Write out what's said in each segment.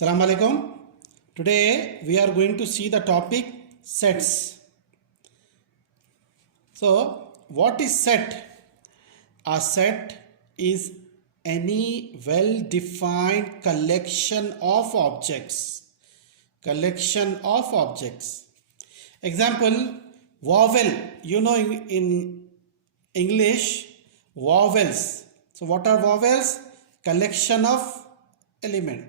Assalamu alaikum. Today we are going to see the topic sets. So, what is set? A set is any well-defined collection of objects. Collection of objects. Example, vowel. You know in English, vowels. So, what are vowels? Collection of element.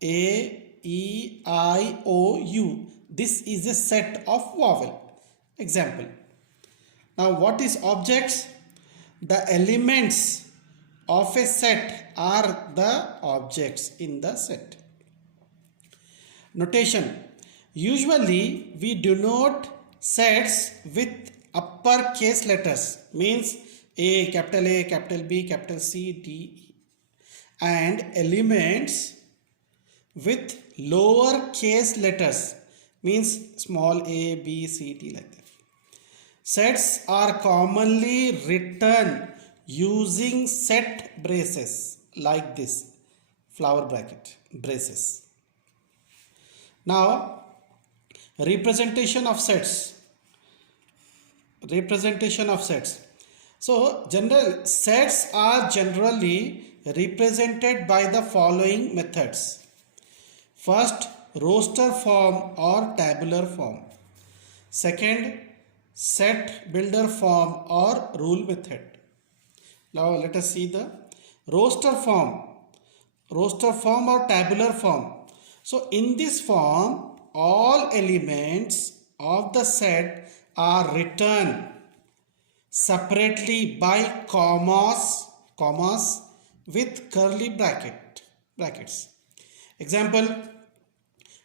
A, E, I, O, U. This is a set of vowel. Example. Now what is objects? The elements of a set are the objects in the set. Notation. Usually we denote sets with uppercase letters. Means A, capital B, capital C, D, E. And elements with lower case letters means small a, b, c, d like that. Sets are commonly written using set braces like this, flower bracket braces. Now representation of sets. So general sets are generally represented by the following methods. First, roster form or tabular form. Second, set builder form or rule method. Now let us see the roster form or tabular form. So in this form, all elements of the set are written separately by commas with curly brackets. Example,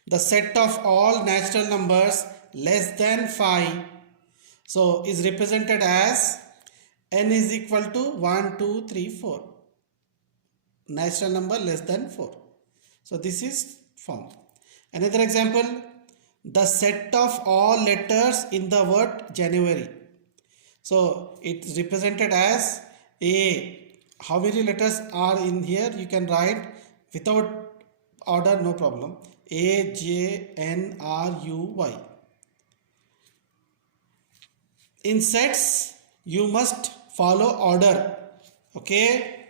the set of all natural numbers less than 5 so is represented as n is equal to 1, 2, 3, 4. Natural number less than 4. So this is form. Another example, the set of all letters in the word January. So it is represented as A. How many letters are in here? You can write without order, no problem. A, J, N, R, U, Y. In sets, you must follow order. Okay.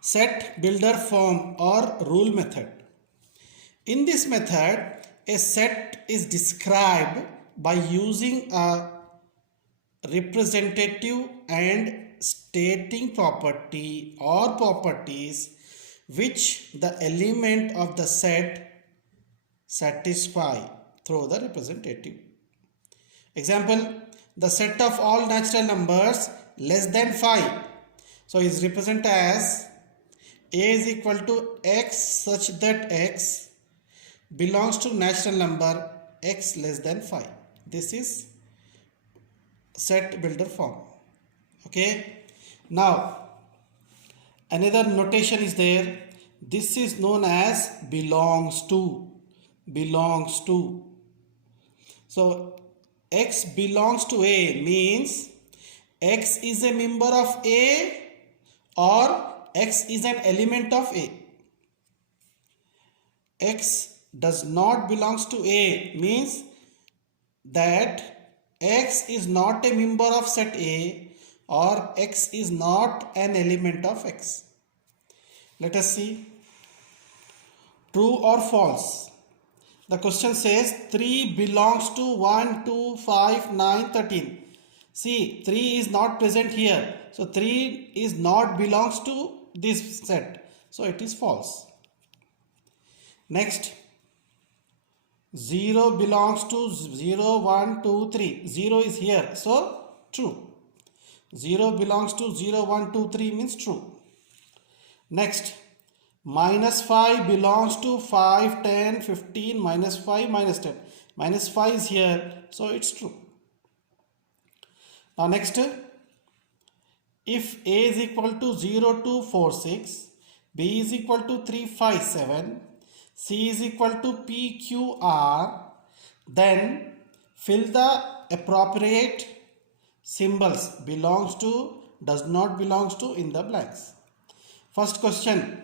Set builder form or rule method. In this method, a set is described by using a representative and stating property or properties which the element of the set satisfy through the representative. Example, the set of all natural numbers less than 5. So is represented as A is equal to X such that X belongs to natural number X less than 5. This is set builder form. Okay. Now another notation is there. This is known as belongs to. So X belongs to A means X is a member of A or X is an element of A. X does not belongs to A means that X is not a member of set A or X is not an element of X. Let us see. True or false? The question says 3 belongs to 1, 2, 5, 9, 13. See, 3 is not present here. So 3 is not belongs to this set. So it is false. Next, 0 belongs to 0, 1, 2, 3. 0 is here. So true. 0 belongs to 0, 1, 2, 3 means true. Next, minus 5 belongs to 5, 10, 15, minus 5, minus 10. Minus 5 is here, so it's true. Now next, if A is equal to 0, 2, 4, 6, B is equal to 3, 5, 7, C is equal to P, Q, R, then fill the appropriate symbols belongs to, does not belongs to in the blanks. First question,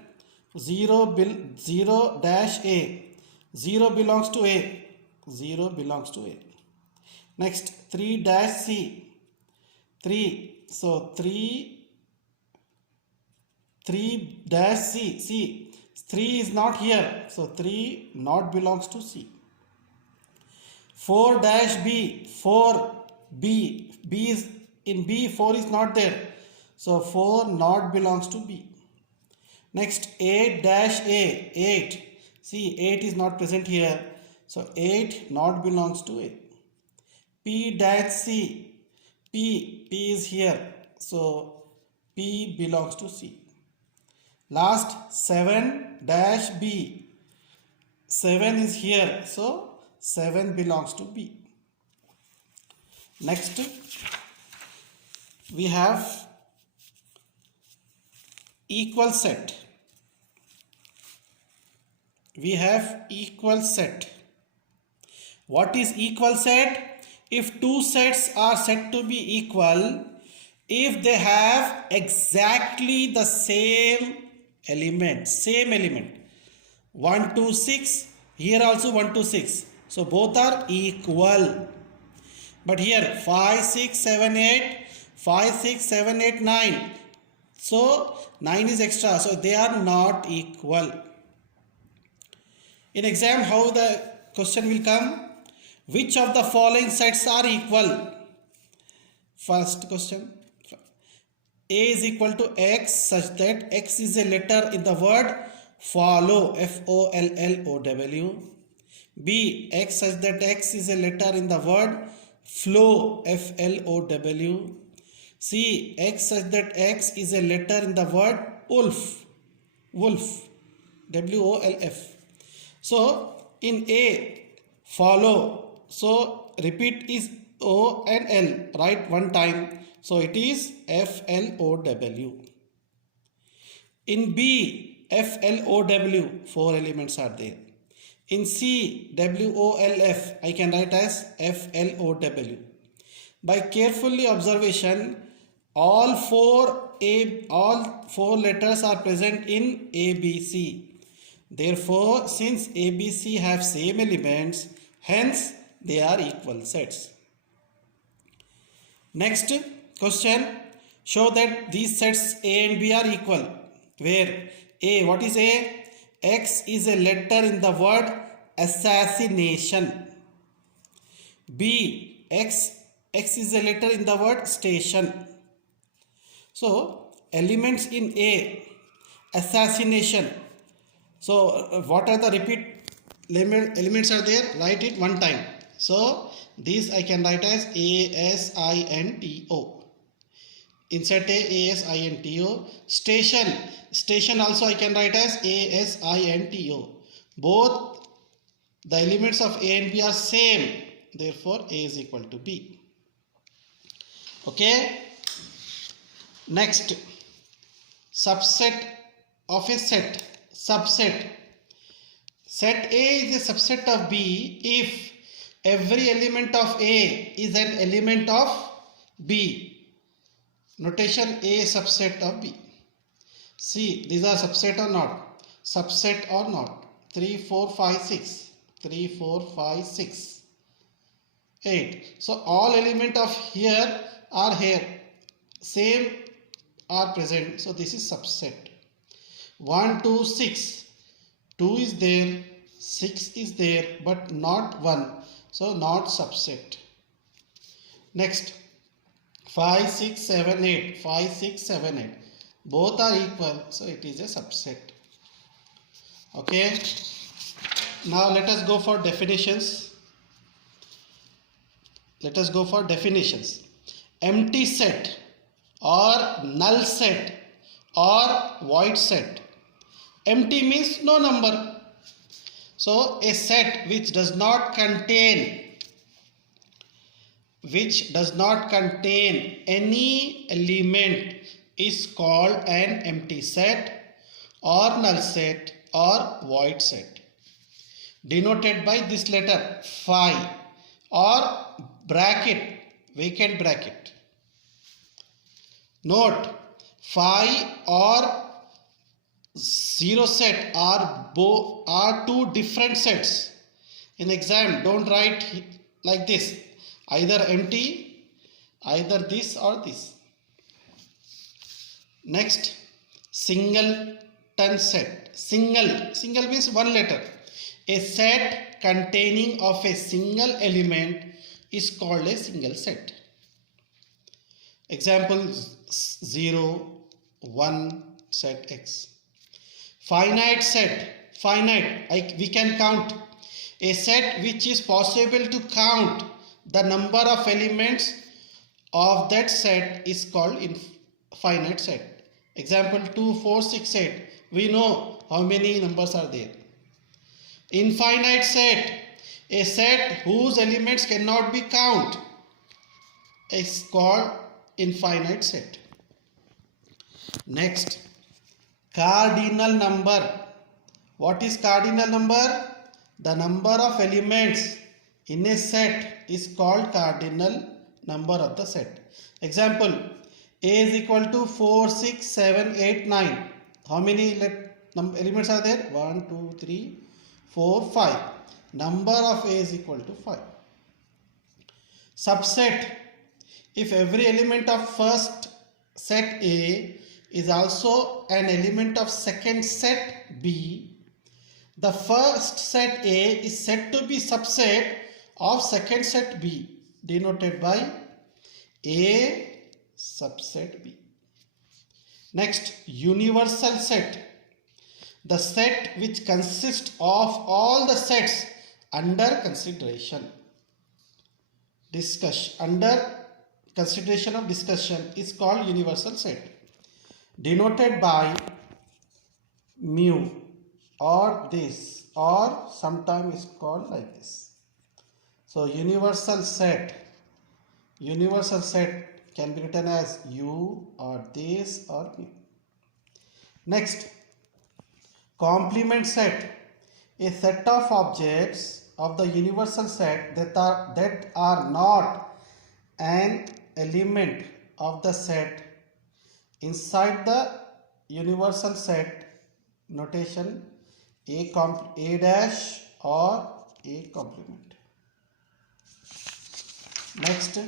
0 dash A. 0 belongs to A. 0 belongs to A. Next 3 dash C. 3. So 3 dash C. C. 3 is not here. So 3 not belongs to C. 4 dash B. 4 B. B is in B. 4 is not there. So 4 not belongs to B. Next 8 dash A. 8. See, 8 is not present here. So 8 not belongs to A. P dash C. P is here. So P belongs to C. Last 7 dash B. 7 is here. So 7 belongs to B. Next we have equal set. We have equal set. What is equal set? If two sets are said to be equal, if they have exactly the same element, 1 to 6, here also 1 to 6. So both are equal. But here 5, 6, 7, 8, 5, 6, 7, 8, 9. So 9 is extra. So they are not equal. In exam, how the question will come? Which of the following sets are equal? First question. A is equal to X such that X is a letter in the word follow. F-O-L-L-O-W. B. X such that X is a letter in the word flow. F-L-O-W. C. X such that X is a letter in the word wolf. Wolf. W-O-L-F. So in A, follow. So repeat is O and L. Write one time. So it is F-L-O-W. In B, F-L-O-W. 4 elements are there. In C, W-O-L-F. I can write as F-L-O-W. By carefully observation, all four letters are present in ABC. Therefore, since ABC have same elements, hence they are equal sets. Next question, show that these sets A and B are equal. Where A, what is A? X is a letter in the word assassination. B, X is a letter in the word station. So elements in A, assassination. So what are the repeat elements are there? Write it one time. So this I can write as A-S-I-N-T-O. Insert A-S-I-N-T-O. Station also I can write as A-S-I-N-T-O. Both the elements of A and B are same. Therefore A is equal to B. Okay. Next, subset of a set. Subset. Set A is a subset of B if every element of A is an element of B. Notation A subset of B. See, these are subset or not? Subset or not? 3, 4, 5, 6. 3, 4, 5, 6. 8. So all element of here are here. Same are present. So this is subset. 1, 2, 6. 2 is there. 6 is there but not 1. So not subset. Next. 5, 6, 7, 8. 5, 6, 7, 8. Both are equal. So it is a subset. Okay. Now let us go for definitions. Let us go for definitions. Empty set or null set or void set. Empty means no number. So a set which does not contain any element is called an empty set or null set or void set, denoted by this letter phi or bracket, vacant bracket. Note, phi or zero set are two different sets. In exam, don't write like this, either empty, either this or this. Next, singleton set. Single means one letter. A set containing of a single element is called a single set. Example 0, 1, set X. Finite set. Finite, we can count. A set which is possible to count the number of elements of that set is called finite set. Example 2, 4, 6, 8. We know how many numbers are there. Infinite set. A set whose elements cannot be counted is called infinite set. Next, cardinal number. What is cardinal number? The number of elements in a set is called cardinal number of the set. Example, A is equal to 4, 6, 7, 8, 9. How many elements are there? 1, 2, 3, 4, 5. Number of A is equal to 5. Subset. If every element of first set A is also an element of second set B, the first set A is said to be subset of second set B, denoted by A subset B. Next, universal set. The set which consists of all the sets under consideration. Under consideration of discussion is called universal set, denoted by mu or this, or sometimes is called like this. So universal set can be written as U or this or mu. Next, complement set. A set of objects of the universal set that are not an element of the set inside the universal set notation A dash or A complement. Next,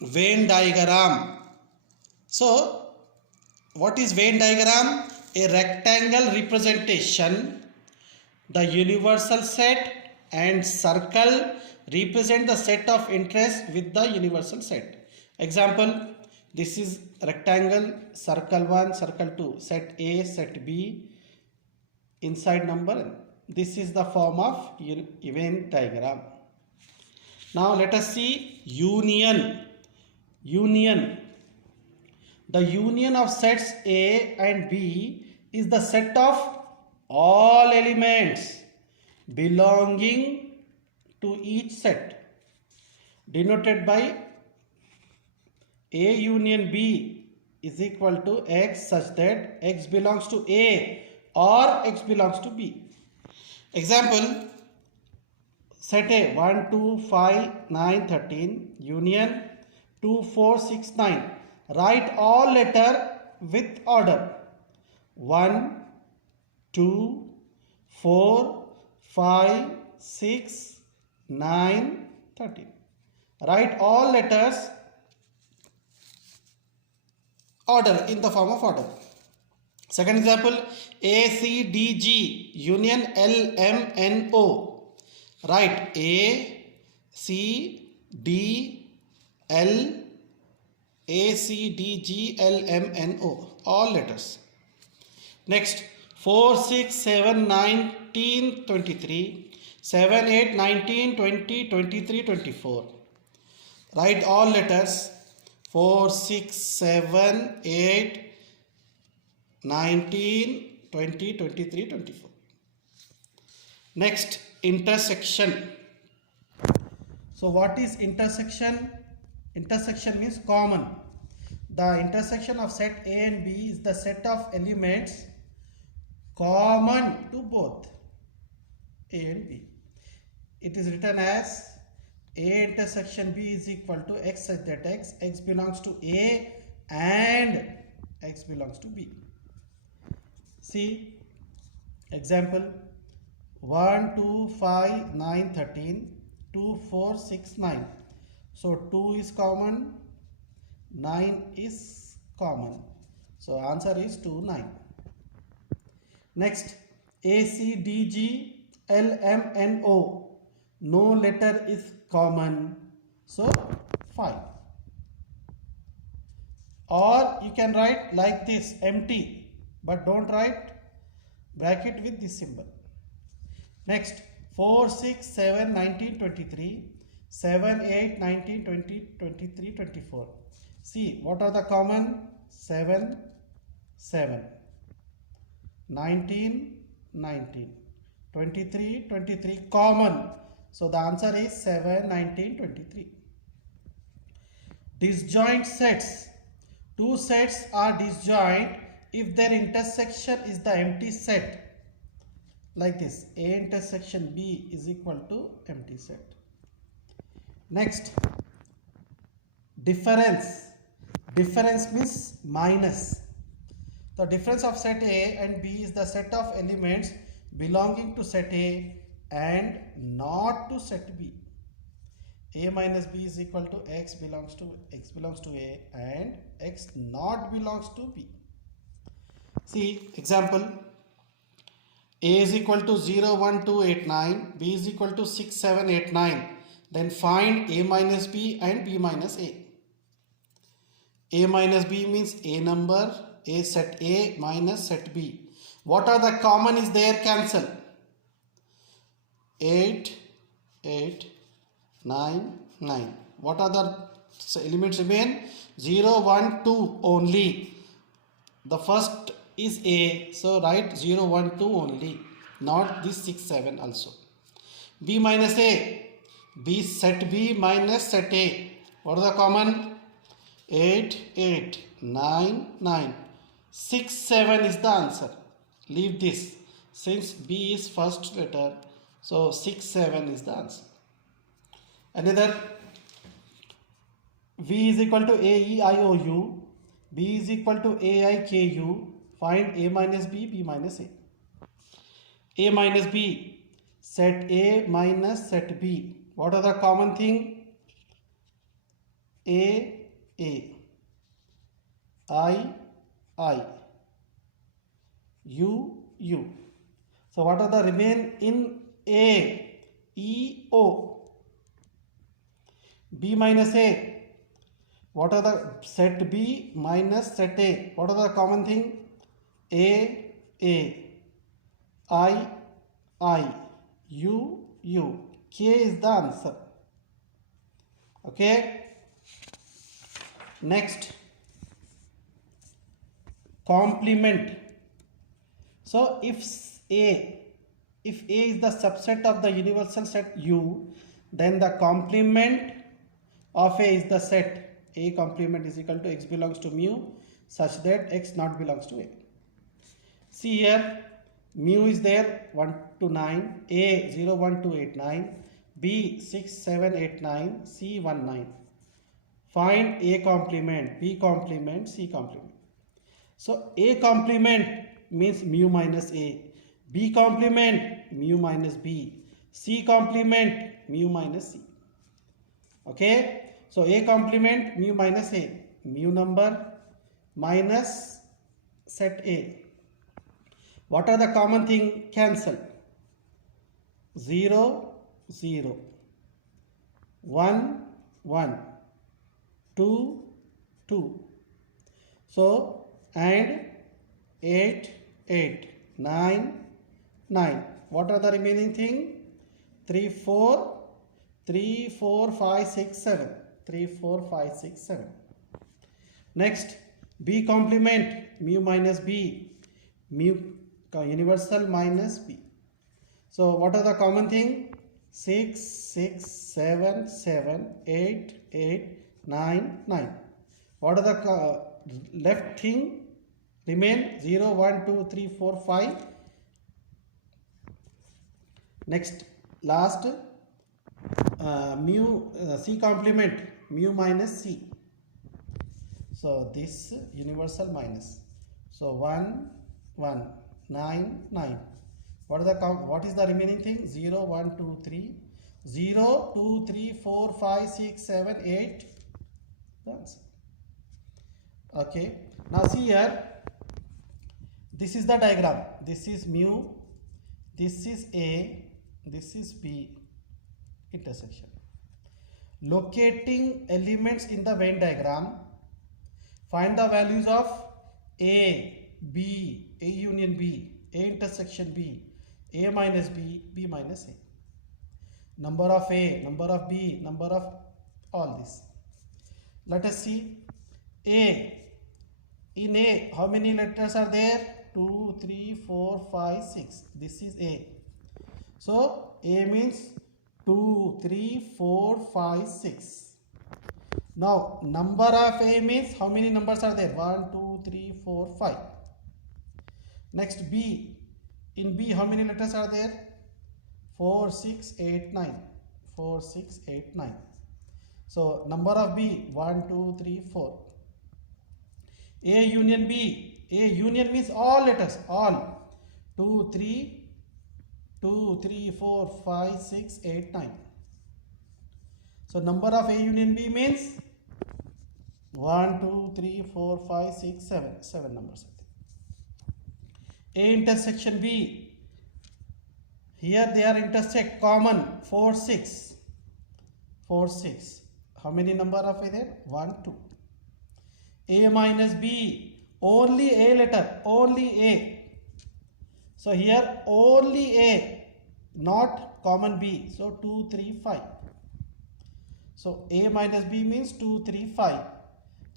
Venn diagram. So, what is Venn diagram? A rectangle representation. The universal set and circle represent the set of interest with the universal set. Example, this is rectangle, circle 1, circle 2, set A, set B, inside number. This is the form of Venn diagram. Now let us see union. The union of sets A and B is the set of all elements belonging to each set, denoted by A union B is equal to X such that X belongs to A or X belongs to B. Example, set A 1, 2, 5, 9, 13 union 2, 4, 6, 9. Write all letter with order. 1, 2, 4, 5, 6, 9, 13. Write all letters order in the form of order. Second example, A, C, D, G union L, M, N, O. Write A, C, D, L, A, C, D, G, L, M, N, O. All letters. Next, 4, 6, 7, 19, 23. 7, 8, 19, 20, 23, 24. Write all letters. 4, 6, 7, 8, 19, 20, 23, 24. Next, intersection. So what is intersection? Intersection means common. The intersection of set A and B is the set of elements common to both A and B. It is written as A intersection B is equal to X such that X belongs to A and x belongs to B. See example 1, 2, 5, 9, 13, 2, 4, 6, 9. So 2 is common, 9 is common. So answer is 2, 9. Next, A, C, D, G, L, M, N, O. No letter is common. So 5. Or you can write like this, empty, but don't write bracket with this symbol. Next, 4, 6, 7, 19, 23, 7, 8, 19, 20, 23, 24. See, what are the common? 7, 7, 19, 19, 23, 23, common. So the answer is 7, 19, 23. Disjoint sets. Two sets are disjoint if their intersection is the empty set. Like this, A intersection B is equal to empty set. Next, difference. Difference means minus. The difference of set A and B is the set of elements belonging to set A and not to set B. A minus B is equal to x belongs to A and x not belongs to B. See example, A is equal to 0, 1, 2, 8, 9, B is equal to 6, 7, 8, 9. Then find A minus B and B minus A. A minus B means A number, A set A minus set B. What are the common is there? Cancel. 8, 8, 9, 9. What are the elements remain? 0, 1, 2 only. The first is A. So write 0, 1, 2 only. Not this 6, 7 also. B minus A. B set B minus set A. What are the common? 8, 8, 9, 9. 6, 7 is the answer. Leave this. Since B is first letter. So 6, 7 is the answer. Another, V is equal to A, E, I, O, U. B is equal to A, I, K, U. Find A minus B, B minus A. A minus B. Set A minus set B. What are the common thing? A, I, U, U. So what are the remain in A? E, O. B minus A. What are the set B minus set A? What are the common thing? A, I, U, U. K is the answer. Okay. Next, complement. So if A is the subset of the universal set U, then the complement of A is the set A complement is equal to x belongs to mu such that x not belongs to A. See here, mu is there 1 to 9, A 0, 1, 2, 8, 9, B 6, 7, 8, 9, C 1, 9. Find A complement, B complement, C complement. So A complement means mu minus A, B complement mu minus B, C complement mu minus C. Okay, so A complement mu minus A, mu number minus set A. What are the common thing? Cancel. 0, 0, 1, 1, 2, 2. So, and 8, 8, 9, 9. What are the remaining thing? 3, 4, 3, 4, 5, 6, 7. 3, 4, 5, 6, 7. Next, B complement mu minus B, mu universal minus B. So what are the common thing? 6, 6, 7, 7, 8, 8, 9, 9. What are the left thing? Remain 0, 1, 2, 3, 4, 5. Next, last, C complement mu minus C. So this universal minus. So 1, 1, 9, 9. What is the count? What is the remaining thing? 0, 1, 2, 3. 0, 2, 3, 4, 5, 6, 7, 8. The answer. Okay. Now see here. This is the diagram. This is mu. This is A. This is B. Intersection. Locating elements in the Venn diagram. Find the values of A, B, A union B, A intersection B, A minus B, B minus A. Number of A, number of B, number of all this. Let us see A. In A, how many letters are there? 2, 3, 4, 5, 6. This is A. So A means 2, 3, 4, 5, 6. Now number of A means how many numbers are there? 1, 2, 3, 4, 5. Next B. In B how many letters are there? 4, 6, 8, 9. 4, 6, 8, 9. So number of B 1, 2, 3, 4. A union B. A union means all letters. All. 2, 3, 4, 5, 6, 8, 9. So number of A union B means 1, 2, 3, 4, 5, 6, 7. 7 numbers. A intersection B. Here they are intersect common 4, 6. 4, 6. How many number of A there? 1, 2. A minus B. Only A letter. Only A. So here only A. Not common B. So 2, 3, 5. So A minus B means 2, 3, 5.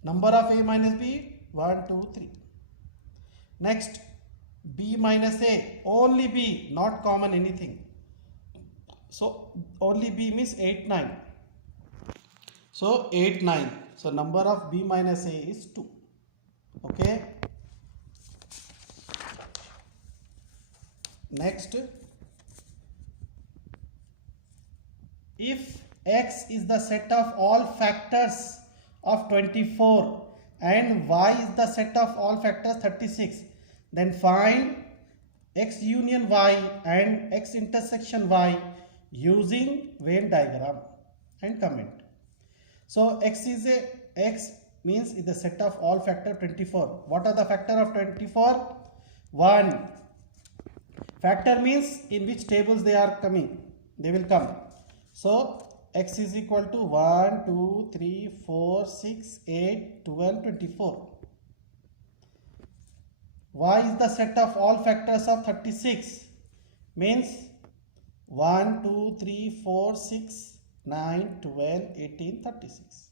Number of A minus B 1, 2, 3. Next B minus A. Only B. Not common anything. So only B means 8, 9. So 8, 9. So number of B minus A is 2. Okay. Next. If X is the set of all factors of 24 and Y is the set of all factors 36, then find X union Y and X intersection Y using Venn diagram and comment. So X means is the set of all factor 24. What are the factor of 24? 1. Factor means in which tables they are coming. They will come. So X is equal to 1, 2, 3, 4, 6, 8, 12, 24. Y is the set of all factors of 36. Means 1, 2, 3, 4, 6, 9, 12, 18, 36.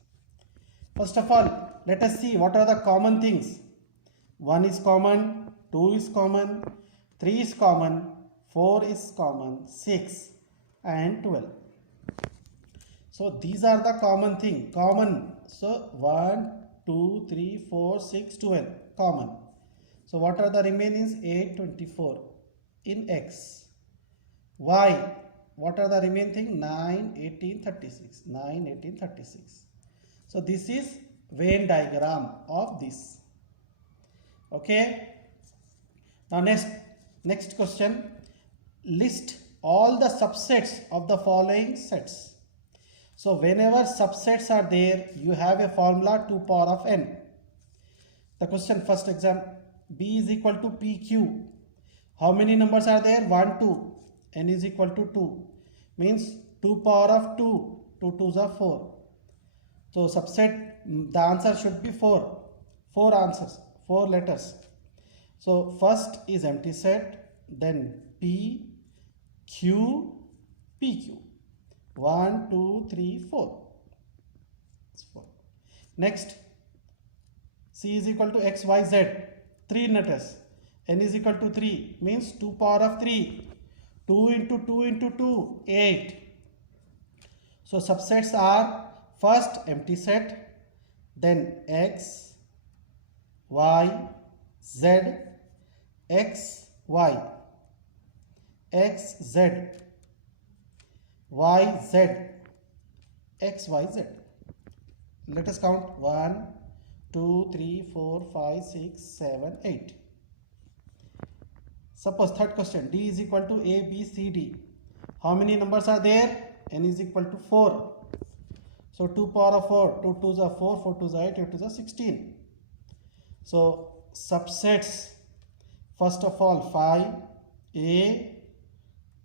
First of all, let us see what are the common things. 1 is common, 2 is common, 3 is common, 4 is common, 6 and 12. So these are the common thing. Common. So 1, 2, 3, 4, 6, 12. Common. So what are the remainings? 8, 24 in X. Y. What are the remaining thing? 9, 18, 36. 9, 18, 36. So this is Venn diagram of this. Okay. Now next question. List all the subsets of the following sets. So whenever subsets are there, you have a formula 2 power of n. The question first exam, B is equal to PQ. How many numbers are there? 1, 2. N is equal to 2. Means 2 power of 2. 2 2s are 4. So subset, the answer should be 4. 4 answers, 4 letters. So first is empty set, then P, Q, PQ. 1, 2, 3, 4. 4. Next, C is equal to X, Y, Z. 3 letters. N is equal to 3. Means 2 power of 3. 2 into 2 into 2. 8. So subsets are first empty set. Then X, Y, Z, X, Y. X, Z. Y, Z, X, Y, Z. Let us count 1, 2, 3, 4, 5, 6, 7, 8. Suppose third question, D is equal to A, B, C, D. How many numbers are there? N is equal to 4. So 2 power of 4, 2 2s are 4, 4 2s are 8, 8 2s are 16. So subsets, first of all 5, A,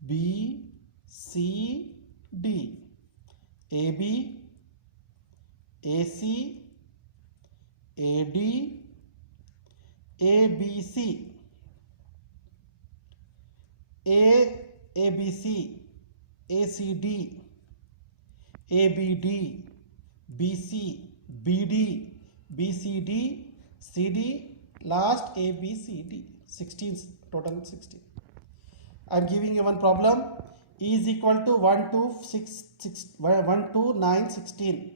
B, C, D. AB, AC, AD, ABC, ABC, ACD, ABD, BC, BD, BCD, CD, last ABCD. 16, total 16. I am giving you one problem. E is equal to 1 to 9, 16.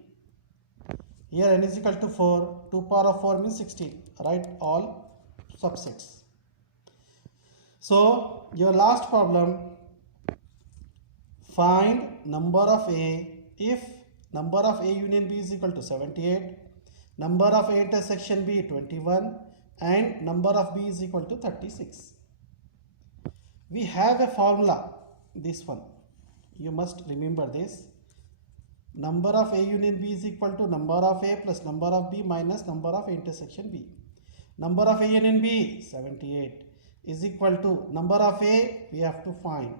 Here n is equal to 4. 2 power of 4 means 16. Write all subsets. So your last problem, find number of A if number of A union B is equal to 78, number of A intersection B 21, and number of B is equal to 36. We have a formula, this one. You must remember this. Number of A union B is equal to number of A plus number of B minus number of A intersection B. Number of A union B 78 is equal to number of A we have to find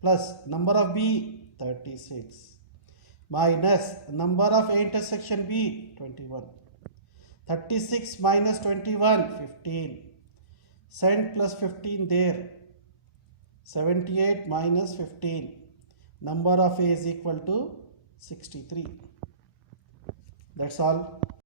plus number of B 36 minus number of A intersection B 21. 36 minus 21 15. Send plus 15 there. 78 minus 15. Number of A is equal to 63. That's all.